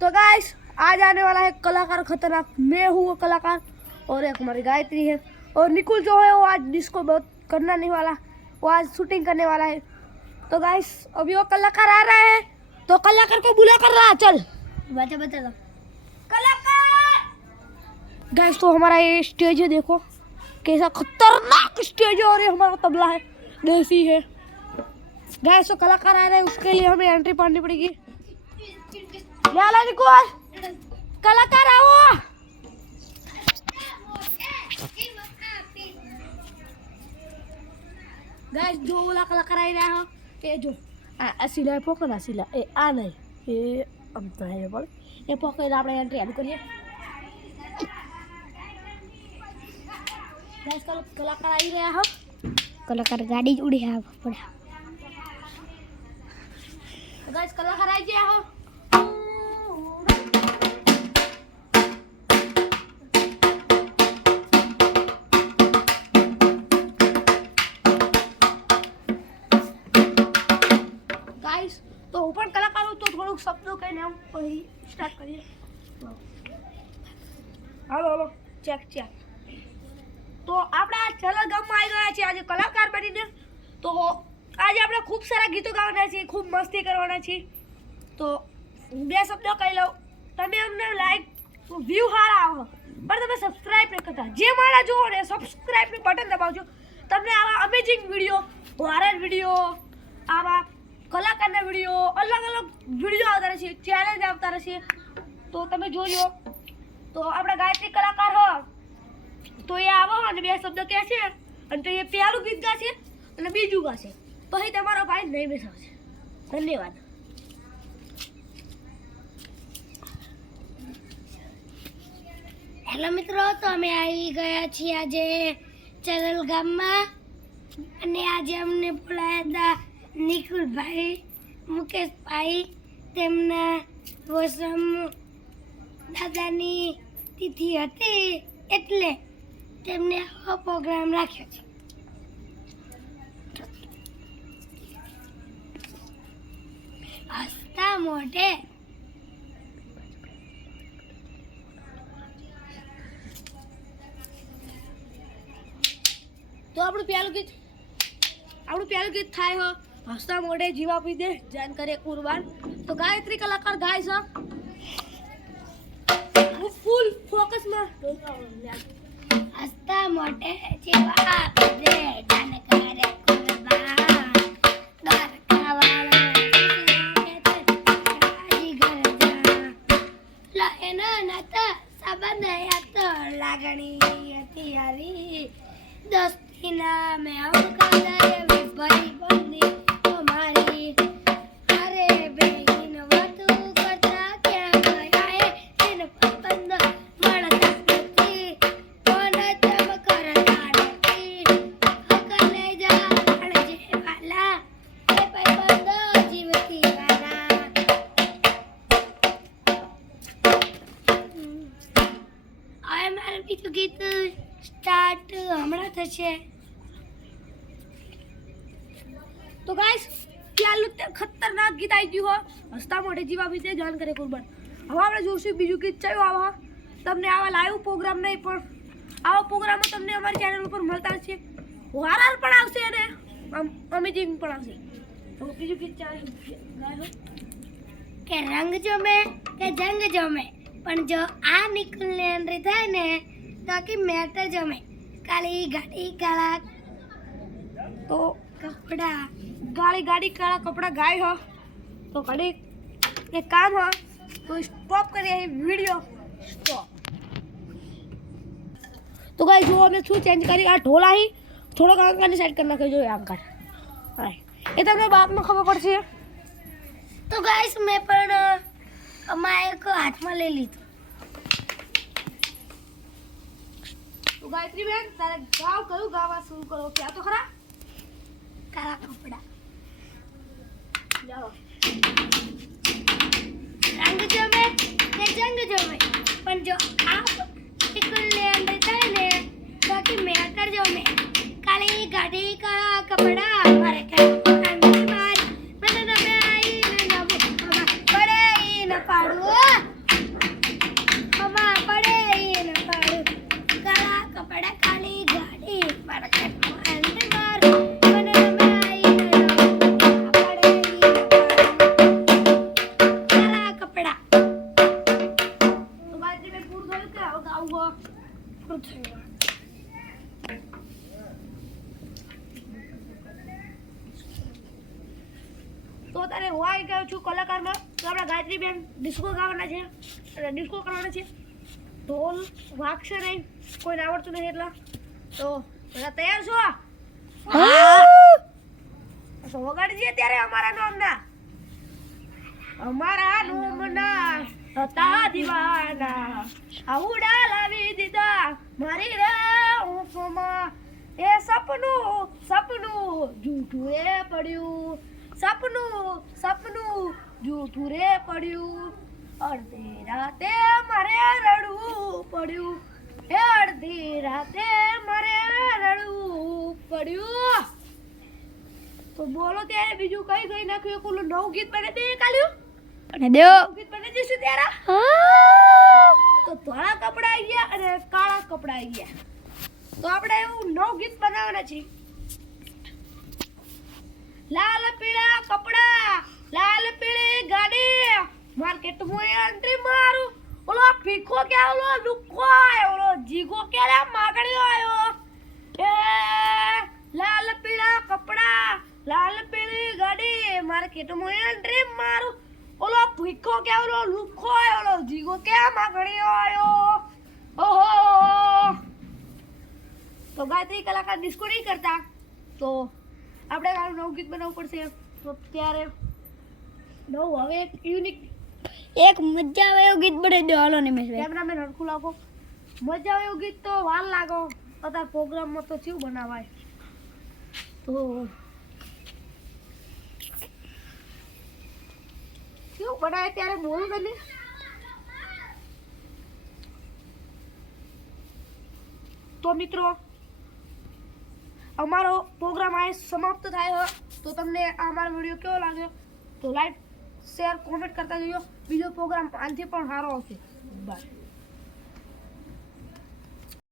तो गाइस आज आने वाला है कलाकार खतरनाक। मैं हूँ वो कलाकार और एक हमारी गायत्री है और निकुल जो है वो आज डिस्को बहुत करना नहीं वाला, वो आज शूटिंग करने वाला है। तो गाइस अभी वो कलाकार आ रहा है तो कलाकार को बुला कर रहा, चल बता बता दो कलाकार। गाइस तो हमारा ये स्टेज है, देखो कैसा खतरनाक स्टेज है और ये हमारा तबला है, देसी है। गाइस तो कलाकार आ रहा है, उसके लिए हमें एंट्री पानी पड़ेगी। निकुल कलाकार आओ। गाइस जो वाला कलाकार आ रहा है ये जो सिलाई पकड़ सिला ए आ नहीं ये अब तो है बोल ये पकड़ આપણે એન્ટ્રી આલી કરીએ। गाइस कलाकार आई रहा है, कलाकार गाड़ी उड़ी है पड़ा। गाइस कलाकार आई गया हो। गाइस तो ऊपर कलाकार हो तो थोड़ा शब्दों कहने हम वही स्टार्ट करिए। Hello hello check check. तो આપણે ચલર ગામમાં આવી ગયા છે આજે કલાકાર બનીને। તો આજે આપણે ખૂબ સારા ગીતો ગાવાના છે, ખૂબ મસ્તી કરવાના છે। તો બે શબ્દો કહી લઉં, તમે અમને લાઈક વ્યૂ હારા આવો પણ તમે સબસ્ક્રાઇબ નહીં કરતા। જે મારા જુઓ ને સબસ્ક્રાઇબનું બટન દબાવજો, તમને આવા અમેઝિંગ વિડીયો, હોરર વિડીયો, આવા કલાકારના વિડીયો, અલગ અલગ વિડીયો આવતા રહેશે, ચેલેન્જ આવતા રહેશે, તો તમે જોજો। તો આપણા ગાયત્રી કલાકાર હો तो ये आवा અને બે શબ્દ કહે છે અને તો ये પહેલું ગીત ગાશે અને બીજું ગાશે પછી તમારો ભાઈ નહીં બેસાવશે। ધન્યવાદ। હેલો મિત્રો, તો અમે આવી ગયા છીએ આજે ચરલ ગામમાં અને આજે અમને બોલાયા હતા નિકુલભાઈ, મુકેશભાઈ, તેમના વસમ દાદાની તિથિ હતી એટલે તેમને આવો પ્રોગ્રામ રાખ્યો છે। હસતા મોઢે તો આપણું પહેલું ગીત થાય હો હસતા મોઢે જીવા પી દે જાન કરે કુરબાન। તો ગાયત્રી કલાકાર ગાય છે, હું ફૂલ ફોકસમાં હસતા મોઢે જીવા પીદે જાન કરે કુરબાન, દ્વારકાવાળો હાજી ઘર જા લો એનો નાતા સંબંધ હતો લાગણી હતી હારી દોસ્તી નામે અવકાદરે વિભરી બંધી અમારી અરે બેન વાતું કરતા ક્યાં ગયા હે એને પસંદ મળતા નથી કોણ તમ કરતા નથી અકલે જા અણજે વાલા એ ભાઈબંધો જીવતી વાલા। હવે મારું બીજું ગીત સ્ટાર્ટ હમણાં થશે। તો ગાઈસ પહેલું ખતરનાક ગીત આવી ગયું હો હસતા મોઢે જીવા પી દે જાન કરે કુરબાન। હવે આપણે જોઈશું બીજું ગીત ચાલ્યું આવા। તમને આવા લાઈવ પ્રોગ્રામ નહીં પણ આવા પ્રોગ્રામો તમને અમારી ચેનલ ઉપર મળતા છે, હોરર પણ આવશે અને અમેઝિંગ પણ આવશે। તો બીજું ગીત ચાલે કે રંગ જમે કે જંગ જમે પણ જો આ નિકુલની એન્ટ્રી થાય ને તો કે મેટર જમે। કાળી ગાડી કાળા તો કપડા गाड़ी काला कपड़ा गाय हो तो घड़ी एक काम हो तो स्टॉप करिए वीडियो स्टॉप। तो गाइस जो हमने शू चेंज करी आ ढोला ही थोड़ा काम करने सेट करना के जो आंकर हाय ये तो मैं बात में खबर पड़ सी। તો ગાઈસ મેં પણ માઇક હાથમાં લઈ લીધું। तो गायत्री बेन तारे गाव करू गावा शुरू करो क्या तो खरा કાળા કપડા जाओ। રંગ જમે કે જંગ જમે પણ જો આ નિકુલની એન્ટ્રી થાય ને તો કે મેટર જમે। કાળી ગાડી કાળા કપડા મારે કે મારી મને તમે આઈ ને નવો પડે ન પાડું ધન્યવાદ. તો અત્યારે હું આવી ગયો છું કલાકારમાં. તો આપણા ગાયત્રીબેન ડિસ્કો ગાવાના છે અને ડિસ્કો કરવાના છે. ઢોલ વાગશે નહીં, કોઈને આવડતું નહીં એટલા. તો બધા તૈયાર છો? તો વગાડજે ત્યારે અમારા નોમના હતા દીવાના, આવડા લાવી દીધા મારી રે ઊંઘમાં. એ સપનું જૂઠું રે પડ્યું, સપનું જૂઠું રે પડ્યું. અડધી રાતે મારે રડવું પડ્યું, એ અડધી રાતે મારે રડવું પડ્યું. તો બોલો ત્યારે બીજું કઈ ગઈ નાખ્યું? ઓલું નવું ગીત બને તે કાલ્યું અને દેવો નવું ગીત બને જઈશું ત્યારે. તો ધોળા કપડા આવી ગયા અને કાળા કપડા આવી ગયા. તો આપણે એવું નવું ગીત બનાવવાના છીએ. લાલ પીળા કપડા, લાલ પીળી ગાડી, માર્કેટમાં એન્ટ્રી મારું. ઓલો ભીખો કે ઓલો લુખો આયો, ઓલો જીગો કે રે માગણ્યો આયો. એ લાલ પીળા કપડા, લાલ પીળી ગાડી, માર્કેટમાં એન્ટ્રી મારું. ઓલો ભીખો કે ઓલો લુખો આયો, ઓલો જીગો કે માગણ્યો આયો. ઓહો. તો ગાયત્રી કલાકાર ડિસ્કો નહીં કરતા, તો આપણે આ નવું ગીત બનાવવું પડશે. તો ત્યારે નવું હવે એક યુનિક એક મજા આવે એવું ગીત બનાવી દો. હાલો નિમેશભાઈ. કેમેરામેન હરખું લાગો. મજા આવે એવું ગીત તો વાર લાગો. અત્યારે પ્રોગ્રામમાં તો શું બનાવાય? તો શું બનાવે ત્યારે બોલ બને. તો મિત્રો અમારો પ્રોગ્રામ આ સમાપ્ત થાય. તો તમને અમારો વિડીયો કેવો લાગ્યો તો લાઈક શેર કોમેન્ટ કરતા જજો. બીજો પ્રોગ્રામ આનાથી પણ સારો હશે. બાય.